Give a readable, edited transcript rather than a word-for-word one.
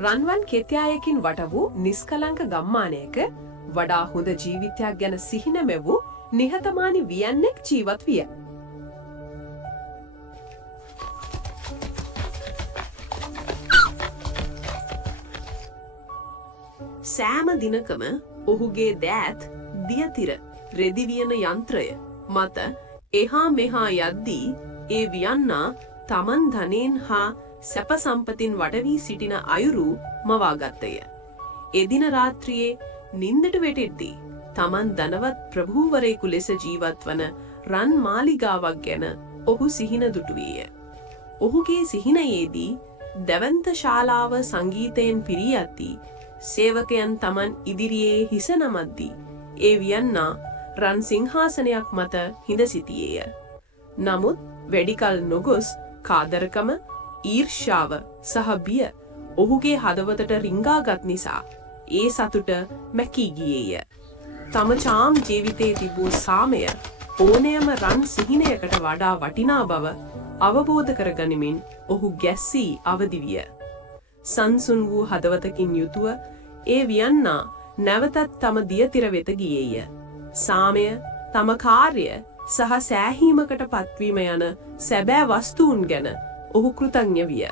රන්වන් කෙත්‍යායකින් වට වූ නිස්කලංක ගම්මානයක වඩා හොඳ ජීවිතයක් ගැන සිහින මෙවූ නිහතමානී වියන්නෙක් ජීවත් විය. සෑම දිනකම ඔහුගේ දෑත් දියතිර රෙදි වියන යන්ත්‍රය මත එහා මෙහා යද්දී ඒ වියන්නා තමන් ධනෙන් හා සැප සම්පතින් වටවී සිටින අයුරු මවාගත්තය. එදින රාත්‍රියේ නින්දට වැටෙද්දී තමන් ධනවත් ප්‍රභූවරයෙකු ලෙස ජීවත් වන රන් මාලිගාවක් ගැන ඔහු සිහින දුටුවේය. ඔහුගේ සිහිනයේදී දැවන්ත ශාලාව සංගීතයෙන් පිරී යද්දී සේවකයන් තමන් ඉදිරියේ හිස නමද්දී ඒ වියන්නා රන් සිංහාසනයක් මත හිඳ සිටියේය. නමුත් වැඩිකල් නොගොස් කාදරකම ඊර්ෂ්‍යාව සහ බිය ඔහුගේ හදවතට රිංගාගත් නිසා ඒ සතුට මැකී ගියේය. තම චාම් ජීවිතයේ තිබූ සාමය ඕනෑම රන් සිහිනයකට වඩා වටිනා බව අවබෝධ කරගනිමින් ඔහු ගැස්සී අවදි විය. සංසුන් වූ හදවතකින් යුතුව ඒ වියන්නා නැවතත් තම දියතිර වෙත ගියේය. සාමය, තම කාර්ය සහ සෑහීමකට පත්වීම යන සැබෑ වස්තුන් ගැන ඔහු කෘතඥ විය.